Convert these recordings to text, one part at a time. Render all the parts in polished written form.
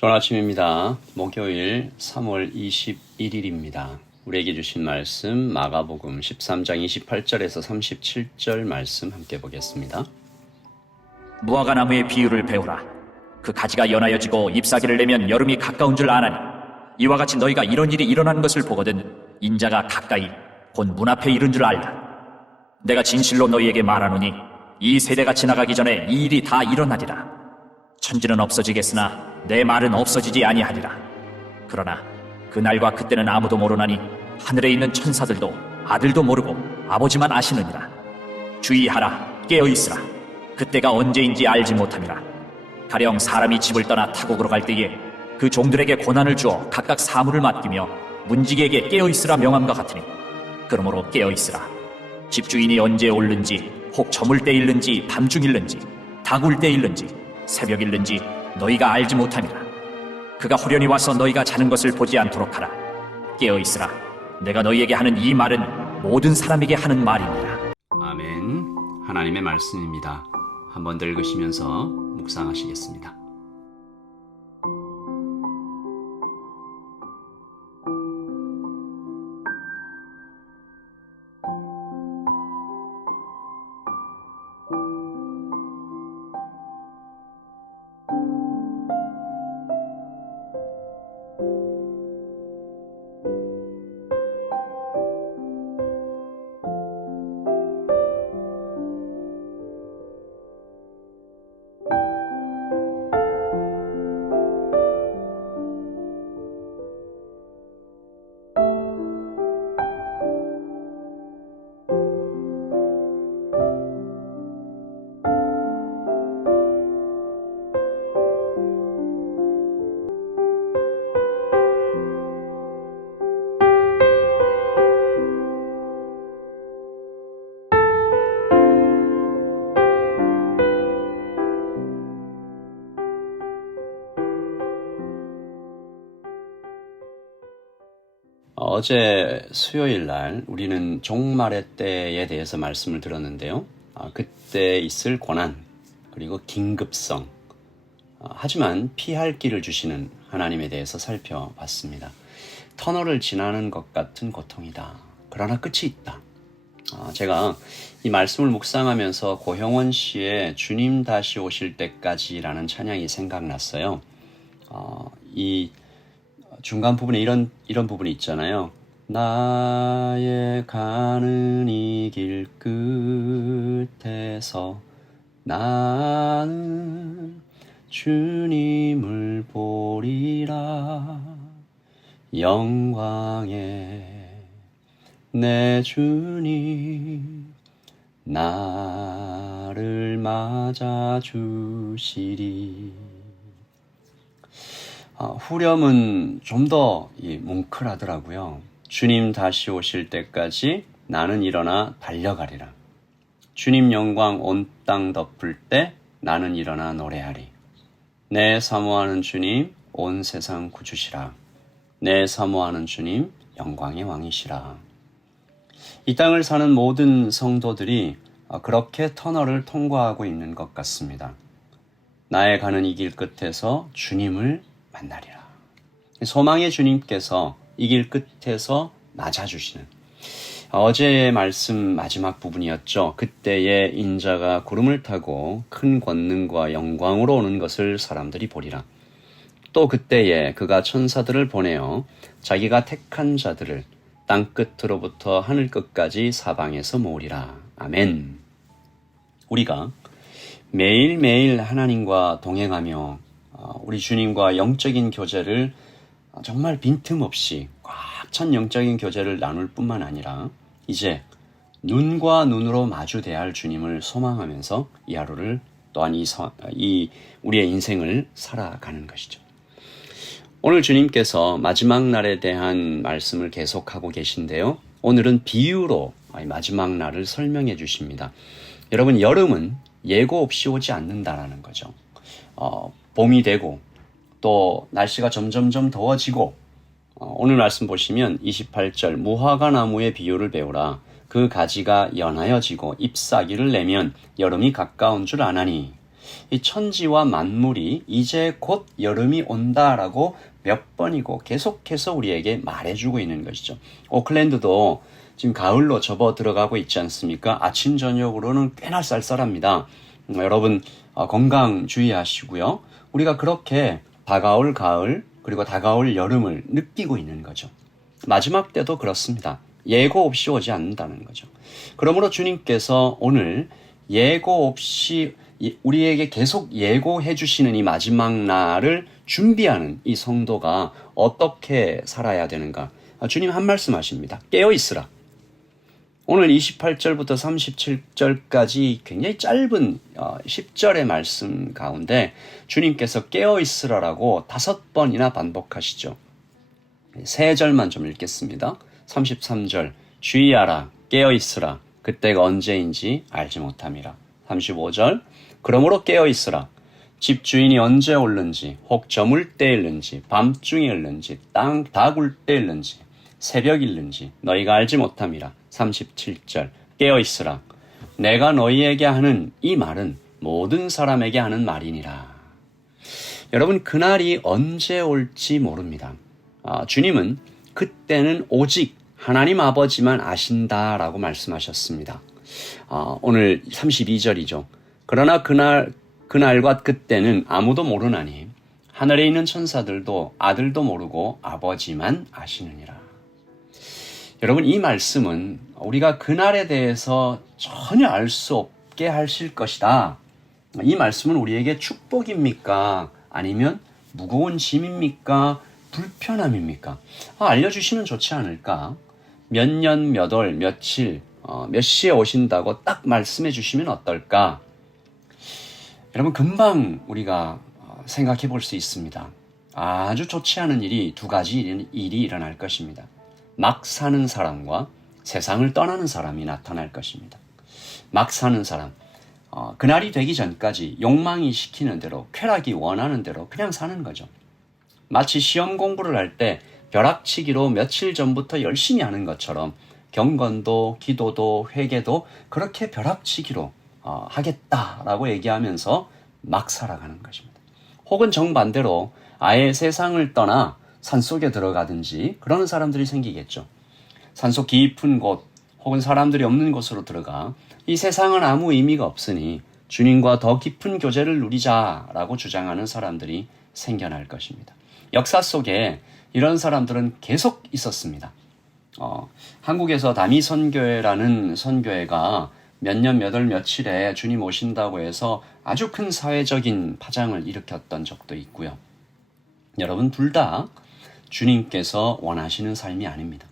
좋은 아침입니다. 목요일 3월 21일입니다. 우리에게 주신 말씀 마가복음 13장 28절에서 37절 말씀 함께 보겠습니다. 무화과 나무의 비유를 배우라. 그 가지가 연하여지고 잎사귀를 내면 여름이 가까운 줄 아나니 이와 같이 너희가 이런 일이 일어나는 것을 보거든 인자가 가까이 곧 문 앞에 이른 줄 알라. 내가 진실로 너희에게 말하노니 이 세대가 지나가기 전에 이 일이 다 일어나리라. 천지는 없어지겠으나 내 말은 없어지지 아니하리라. 그러나 그날과 그때는 아무도 모르나니 하늘에 있는 천사들도 아들도 모르고 아버지만 아시느니라. 주의하라, 깨어있으라. 그때가 언제인지 알지 못함이라. 가령 사람이 집을 떠나 타국으로 갈 때에 그 종들에게 고난을 주어 각각 사물을 맡기며 문지기에게 깨어있으라 명함과 같으니 그러므로 깨어있으라. 집주인이 언제 올는지 혹 저물 때일는지 밤중일는지 다굴 때일는지 새벽일는지 너희가 알지 못함이라. 그가 호련히 와서 너희가 자는 것을 보지 않도록 하라. 깨어있으라. 내가 너희에게 하는 이 말은 모든 사람에게 하는 말이니라. 아멘. 하나님의 말씀입니다. 한 번 더 읽으시면서 묵상하시겠습니다. 어제 수요일 날 우리는 종말의 때에 대해서 말씀을 들었는데요. 그때 있을 고난, 그리고 긴급성, 하지만 피할 길을 주시는 하나님에 대해서 살펴봤습니다. 터널을 지나는 것 같은 고통이다. 그러나 끝이 있다. 제가 이 말씀을 묵상하면서 고형원 씨의 주님 다시 오실 때까지라는 찬양이 생각났어요. 이 중간 부분에 이런 부분이 있잖아요. 나의 가는 이 길 끝에서 나는 주님을 보리라. 영광에 내 주님 나를 맞아 주시리. 후렴은 좀 더 뭉클하더라고요. 주님 다시 오실 때까지 나는 일어나 달려가리라. 주님 영광 온 땅 덮을 때 나는 일어나 노래하리. 내 사모하는 주님 온 세상 구주시라. 내 사모하는 주님 영광의 왕이시라. 이 땅을 사는 모든 성도들이 그렇게 터널을 통과하고 있는 것 같습니다. 나의 가는 이 길 끝에서 주님을 만나리라. 소망의 주님께서 이 길 끝에서 맞아주시는 어제의 말씀 마지막 부분이었죠. 그때에 인자가 구름을 타고 큰 권능과 영광으로 오는 것을 사람들이 보리라. 또 그때에 그가 천사들을 보내어 자기가 택한 자들을 땅 끝으로부터 하늘 끝까지 사방에서 모으리라. 아멘. 우리가 매일매일 하나님과 동행하며 우리 주님과 영적인 교제를 정말 빈틈없이 꽉 찬 영적인 교제를 나눌 뿐만 아니라 이제 눈과 눈으로 마주 대할 주님을 소망하면서 이 하루를 또한 우리의 인생을 살아가는 것이죠. 오늘 주님께서 마지막 날에 대한 말씀을 계속하고 계신데요. 오늘은 비유로 마지막 날을 설명해 주십니다. 여러분, 여름은 예고 없이 오지 않는다라는 거죠. 봄이 되고 또 날씨가 점점점 더워지고 오늘 말씀 보시면 28절 무화과 나무의 비유를 배우라. 그 가지가 연하여지고 잎사귀를 내면 여름이 가까운 줄 아나니 이 천지와 만물이 이제 곧 여름이 온다라고 몇 번이고 계속해서 우리에게 말해주고 있는 것이죠. 오클랜드도 지금 가을로 접어 들어가고 있지 않습니까? 아침 저녁으로는 꽤나 쌀쌀합니다. 여러분 건강 주의하시고요. 우리가 그렇게 다가올 가을 그리고 다가올 여름을 느끼고 있는 거죠. 마지막 때도 그렇습니다. 예고 없이 오지 않는다는 거죠. 그러므로 주님께서 오늘 예고 없이 우리에게 계속 예고해 주시는 이 마지막 날을 준비하는 이 성도가 어떻게 살아야 되는가? 주님 한 말씀 하십니다. 깨어 있으라. 오늘 28절부터 37절까지 굉장히 짧은 10절의 말씀 가운데 주님께서 깨어 있으라라고 5번이나 반복하시죠. 3절만 좀 읽겠습니다. 33절 주의하라 깨어 있으라 그때가 언제인지 알지 못함이라. 35절 그러므로 깨어 있으라 집주인이 언제 올는지 혹 저물 때일는지 밤중에 일는지 땅 다굴 때일는지 새벽일는지 너희가 알지 못함이라. 37절 깨어 있으라 내가 너희에게 하는 이 말은 모든 사람에게 하는 말이니라. 여러분 그날이 언제 올지 모릅니다. 주님은 그때는 오직 하나님 아버지만 아신다라고 말씀하셨습니다. 오늘 32절이죠. 그러나 그날과 그때는 아무도 모르나니 하늘에 있는 천사들도 아들도 모르고 아버지만 아시느니라. 여러분 이 말씀은 우리가 그날에 대해서 전혀 알 수 없게 하실 것이다. 이 말씀은 우리에게 축복입니까? 아니면 무거운 짐입니까? 불편함입니까? 알려주시면 좋지 않을까? 몇 년, 몇 월, 며칠, 몇 시에 오신다고 딱 말씀해 주시면 어떨까? 여러분 금방 우리가 생각해 볼 수 있습니다. 아주 좋지 않은 일이 2가지 일이 일어날 것입니다. 막 사는 사람과 세상을 떠나는 사람이 나타날 것입니다. 막 사는 사람, 그날이 되기 전까지 욕망이 시키는 대로, 쾌락이 원하는 대로 그냥 사는 거죠. 마치 시험 공부를 할 때 벼락치기로 며칠 전부터 열심히 하는 것처럼 경건도, 기도도, 회개도 그렇게 벼락치기로 하겠다라고 얘기하면서 막 살아가는 것입니다. 혹은 정반대로 아예 세상을 떠나 산속에 들어가든지 그러는 사람들이 생기겠죠. 산속 깊은 곳 혹은 사람들이 없는 곳으로 들어가 이 세상은 아무 의미가 없으니 주님과 더 깊은 교제를 누리자라고 주장하는 사람들이 생겨날 것입니다. 역사 속에 이런 사람들은 계속 있었습니다. 한국에서 다미선교회라는 선교회가 몇 년, 몇 월, 며칠에 주님 오신다고 해서 아주 큰 사회적인 파장을 일으켰던 적도 있고요. 여러분 둘 다 주님께서 원하시는 삶이 아닙니다.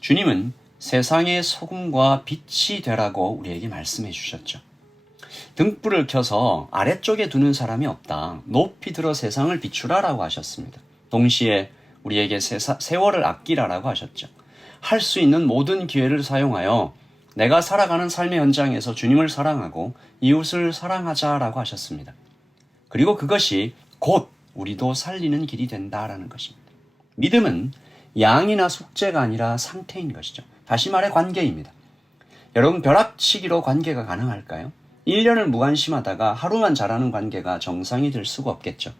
주님은 세상의 소금과 빛이 되라고 우리에게 말씀해 주셨죠. 등불을 켜서 아래쪽에 두는 사람이 없다. 높이 들어 세상을 비추라라고 하셨습니다. 동시에 우리에게 세월을 아끼라라고 하셨죠. 할 수 있는 모든 기회를 사용하여 내가 살아가는 삶의 현장에서 주님을 사랑하고 이웃을 사랑하자라고 하셨습니다. 그리고 그것이 곧 우리도 살리는 길이 된다라는 것입니다. 믿음은 양이나 숙제가 아니라 상태인 것이죠. 다시 말해 관계입니다. 여러분 벼락치기로 관계가 가능할까요? 1년을 무관심하다가 하루만 잘하는 관계가 정상이 될 수가 없겠죠.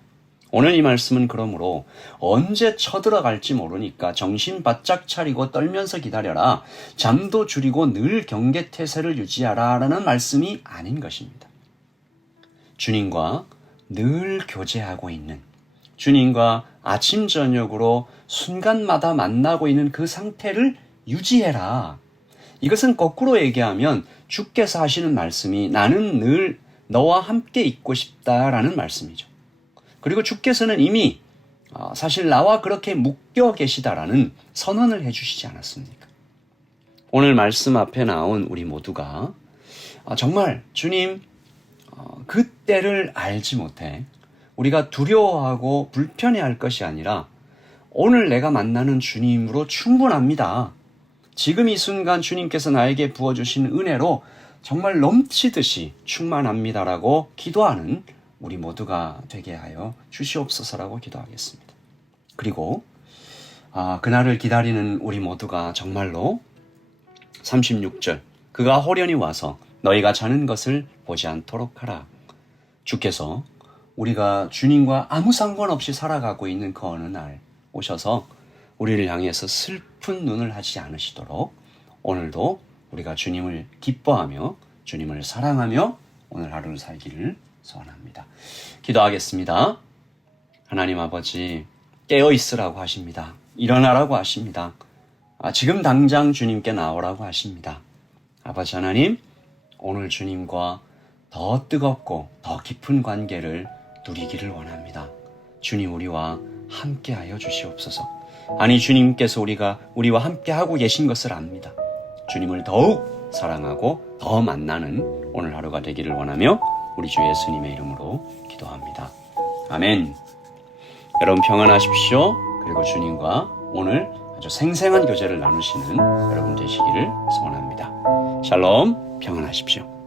오늘 이 말씀은 그러므로 언제 쳐들어갈지 모르니까 정신 바짝 차리고 떨면서 기다려라. 잠도 줄이고 늘 경계태세를 유지하라 라는 말씀이 아닌 것입니다. 주님과 늘 교제하고 있는, 주님과 아침 저녁으로 순간마다 만나고 있는 그 상태를 유지해라. 이것은 거꾸로 얘기하면 주께서 하시는 말씀이 나는 늘 너와 함께 있고 싶다라는 말씀이죠. 그리고 주께서는 이미 사실 나와 그렇게 묶여 계시다라는 선언을 해주시지 않았습니까? 오늘 말씀 앞에 나온 우리 모두가 정말 주님 그때를 알지 못해 우리가 두려워하고 불편해할 것이 아니라 오늘 내가 만나는 주님으로 충분합니다. 지금 이 순간 주님께서 나에게 부어주신 은혜로 정말 넘치듯이 충만합니다라고 기도하는 우리 모두가 되게 하여 주시옵소서라고 기도하겠습니다. 그리고 그날을 기다리는 우리 모두가 정말로 36절 그가 호련히 와서 너희가 자는 것을 보지 않도록 하라. 주께서 우리가 주님과 아무 상관없이 살아가고 있는 그 어느 날 오셔서 우리를 향해서 슬픈 눈을 하지 않으시도록 오늘도 우리가 주님을 기뻐하며 주님을 사랑하며 오늘 하루를 살기를 소원합니다. 기도하겠습니다. 하나님 아버지, 깨어 있으라고 하십니다. 일어나라고 하십니다. 지금 당장 주님께 나오라고 하십니다. 아버지 하나님, 오늘 주님과 더 뜨겁고 더 깊은 관계를 누리기를 원합니다. 주님, 우리와 함께하여 주시옵소서. 아니, 주님께서 우리와 함께하고 계신 것을 압니다. 주님을 더욱 사랑하고 더 만나는 오늘 하루가 되기를 원하며 우리 주 예수님의 이름으로 기도합니다. 아멘. 여러분 평안하십시오. 그리고 주님과 오늘 아주 생생한 교제를 나누시는 여러분 되시기를 소원합니다. 샬롬, 평안하십시오.